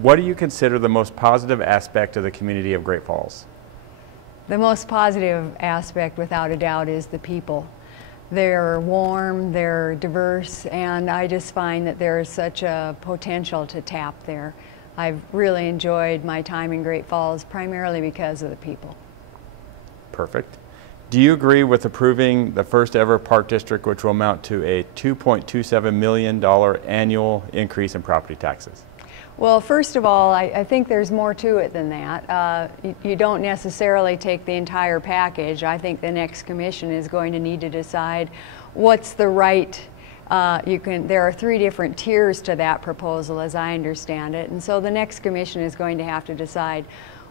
What do you consider the most positive aspect of the community of Great Falls? The most positive aspect, without a doubt, is the people. They're warm, they're diverse, and I just find that there is such a potential to tap there. I've really enjoyed my time in Great Falls primarily because of the people. Perfect. Do you agree with approving the first ever park district, which will amount to a $2.27 million annual increase in property taxes? Well, first of all, I think there's more to it than that. You don't necessarily take the entire package. I think the next commission is going to need to decide what's the right, there are 3 different tiers to that proposal as I understand it, and so the next commission is going to have to decide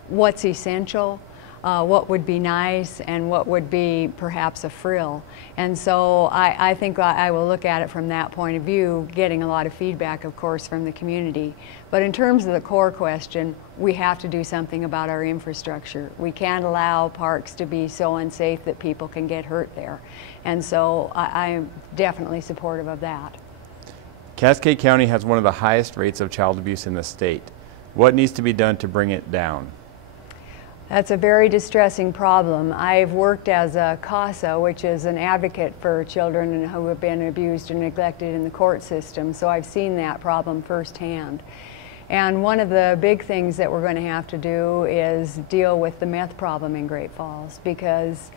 what's essential, what would be nice, and what would be perhaps a frill. And so I think I will look at it from that point of view, getting a lot of feedback, of course, from the community. But in terms of the core question, we have to do something about our infrastructure. We can't allow parks to be so unsafe that people can get hurt there. And so I'm definitely supportive of that. Cascade County has one of the highest rates of child abuse in the state. What needs to be done to bring it down? That's a very distressing problem. I've worked as a CASA, which is an advocate for children who have been abused and neglected in the court system, so I've seen that problem firsthand. And one of the big things that we're going to have to do is deal with the meth problem in Great Falls, because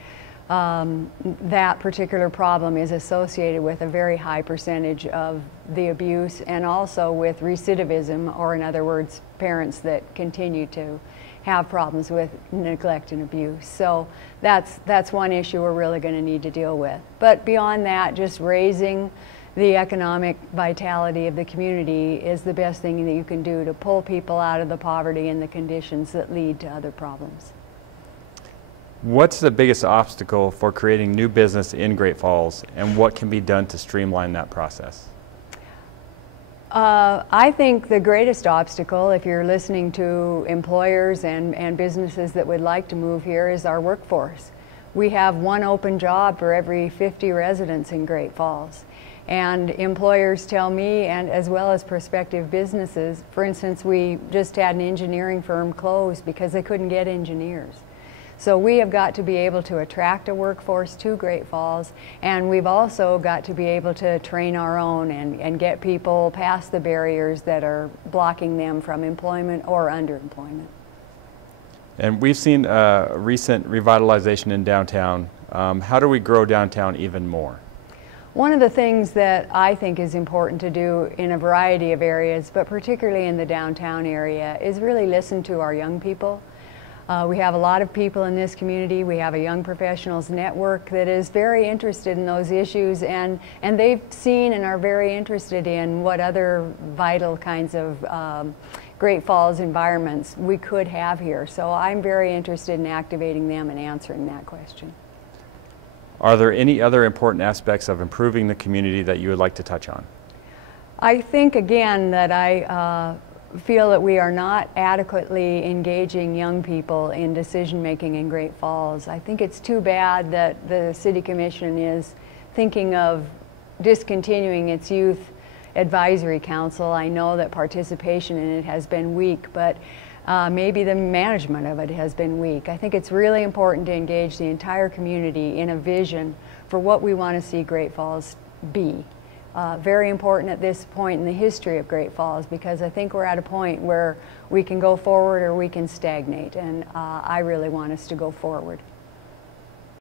that particular problem is associated with a very high percentage of the abuse and also with recidivism, or in other words, parents that continue to have problems with neglect and abuse. So that's one issue we're really going to need to deal with. But beyond that, just raising the economic vitality of the community is the best thing that you can do to pull people out of the poverty and the conditions that lead to other problems. What's the biggest obstacle for creating new business in Great Falls, and what can be done to streamline that process? I think the greatest obstacle, if you're listening to employers and businesses that would like to move here, is our workforce. We have 1 open job for every 50 residents in Great Falls. And employers tell me, and as well as prospective businesses, for instance, we just had an engineering firm close because they couldn't get engineers. So we have got to be able to attract a workforce to Great Falls, and we've also got to be able to train our own and get people past the barriers that are blocking them from employment or underemployment. And we've seen recent revitalization in downtown. How do we grow downtown even more? One of the things that I think is important to do in a variety of areas, but particularly in the downtown area, is really listen to our young people. We have a lot of people in this community. We have a young professionals network that is very interested in those issues, and they've seen and are very interested in what other vital kinds of Great Falls environments we could have here. So I'm very interested in activating them and answering that question. Are there any other important aspects of improving the community that you would like to touch on? I think, again, that I feel that we are not adequately engaging young people in decision-making in Great Falls. I think it's too bad that the City Commission is thinking of discontinuing its Youth Advisory Council. I know that participation in it has been weak, but maybe the management of it has been weak. I think it's really important to engage the entire community in a vision for what we want to see Great Falls be. Very important at this point in the history of Great Falls, because I think we're at a point where we can go forward or we can stagnate, and I really want us to go forward.